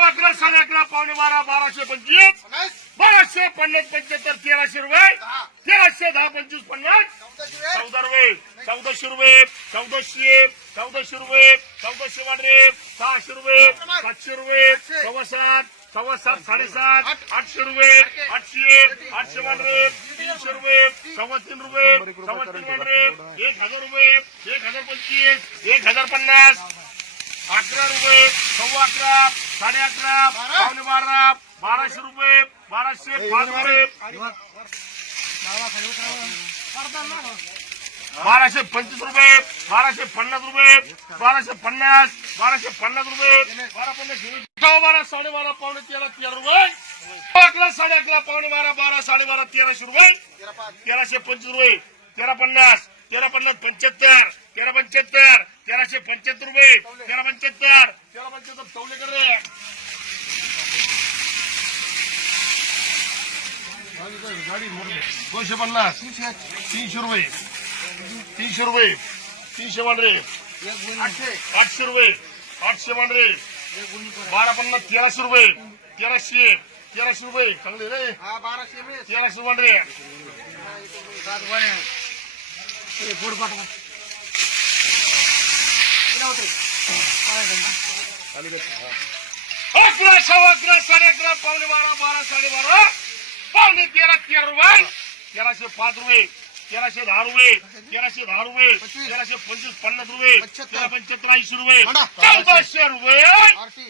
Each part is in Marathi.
सव्वा अकरा साडे अकरा पावणे बारा बाराशे पंचवीस बाराशे पन्नास पंच्याहत्तर तेराशे रुपये तेराशे दहा पंचवीस पन्नास. चौदा रुपये चौदाशे रुपये चौदाशे चौदाशे रुपये चौदाशे वाढरे सहाशे रुपये सातशे रुपये सव्वा सात सव्वा सात साडेसात आठशे रुपये आठशे. आठशे वाढरे तीनशे रुपये सव्वा तीन रुपये सव्वा तीन वाढरे एक हजार रुपये एक हजार पंचवीस एक हजार पन्नास अकरा रुपये सव्वा अकरा साडे अकरा पावणे बारा बाराशे रुपये बाराशे पाच रुपये. बाराशे पंचवीस रुपये बाराशे पन्नास रुपये बाराशे पन्नास बाराशे पन्नास रुपये. बारा पन्नास बारा साडेबारा पावणे तेरा तेरा रुपये. अकरा साडे अकरा पावणे बारा बारा साडेबारा तेराशे रुपये. तेराशे पंचवीस रुपये. तेरा पन्नास तेरा पन्नास पंच्याहत्तर तेरा पंच्याहत्तर तेराशे पंच्याहत्तर रुपये. तेरा पंच्याहत्तर तेरा पंच्याहत्तर चौले कर रे. दोनशे पन्नास तीनशे रुपये. तीनशे रुपये. तीनशे वांडरे आठशे. रुपये. आठशे वांडरे बारा पन्नास तेराशे रुपये. तेराशे तेराशे रुपये. चांगले रे. हा तेराशे गोड पाठवा? अकरा सव्वा अकरा साडे अकरा पावणे बारा बारा साडेबारा पावणे तेरा तेरा रुपये तेराशे पाच रुपये तेराशे दहा रुपये तेराशे दहा रुपये तेराशे पंचवीस पन्नास रुपये पंच्याहत्तर. तेरा पंच्याहत्तर ऐंशी रुपये चौदाशे रुपये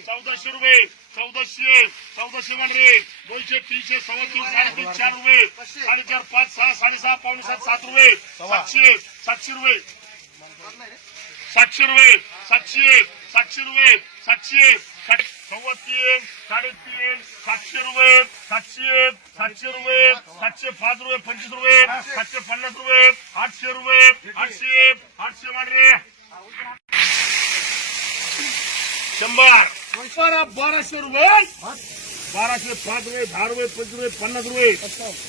चौदाशे रुपये चौदाशे चौदाशे रे दोनशे तीनशे सव्वा तीन साडेतीन चार रुपये साडेचार पाच सहा साडेसहा पावणे सात सात रुपये सातशे सातशे रुपये सातशे रुपये सातशे सातशे रुपये सातशे सात- सव्वा तीन साडेतीन सातशे रुपये सातशे सातशे रुपये सातशे पाच रुपये पंचवीस रुपये सातशे पन्नास रुपये आठशे रुपये आठशे आठशे मांडरे शंभर. बारा बाराशे रुपये. बाराशे पाच रुपये दहा रुपये पंचवीस रुपये पन्नास रुपये.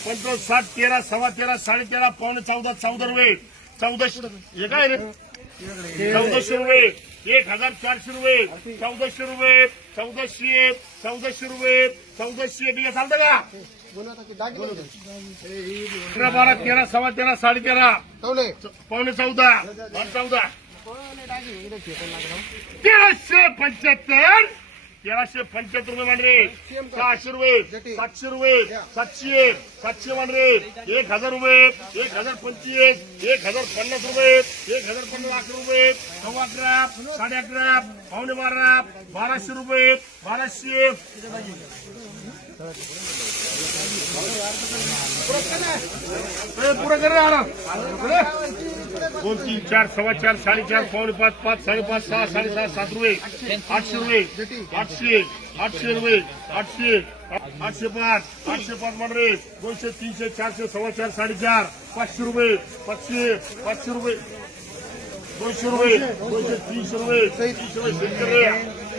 पंचावन्न साठ तेरा सव्वा तेरा साडे तेरा पावणे चौदा चौदा रुपये. चौदाशे हे काय रे? चौदाशे रुपये. एक हजार चारशे रुपये चौदाशे रुपये चौदाशे चौदाशे रुपये चौदाशे बिया चालतं का? बारा तेरा सव्वा तेरा साडे तेरा. पावणे चौदा. पावणे चौदा. तेराशे पंच्याहत्तर. तेराशे पंच्याहत्तर रुपये मांडरे. सहाशे रुपये सातशे रुपये सातशे सातशे मांडरे. एक हजार रुपये एक हजार पंचवीस एक हजार पन्नास रुपये एक हजार पन्नास अकरा रुपये सव्वा अकरा साडे अकरा पावणे बारा बाराशे रुपये बाराशे. दोन तीन चार सव्वा चार साडेचार पावणे पाच पाच साडेपाच सहा साडेसहा सात रुपये. आठशे रुपये. आठशे आठशे रुपये. आठशे आठशे पाच आठशे पाच मांडरे दोनशे तीनशे चारशे सव्वा चार साडेचार पाचशे रुपये. पाचशे पाचशे रुपये. दोनशे रुपये दोनशे तीनशे रुपये तीनशे रुपये शेतकरी.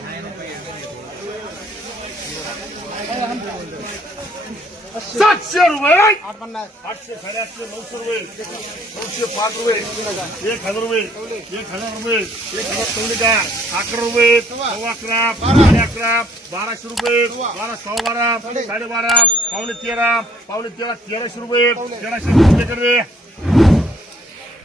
सातशे रुपये? आठशे साडेआठशे नऊशे रुपये. नऊशे पाच रुपये. एक हजार रुपये. एक हजार रुपये. एक हजार चौले का अकरा रुपये. सव्वा अकरा साडे अकरा बाराशे रुपये. बारा सव्वा बारा साडेबारा पावणे तेरा पावणे तेरा तेराशे रुपये. तेराशे रुपये.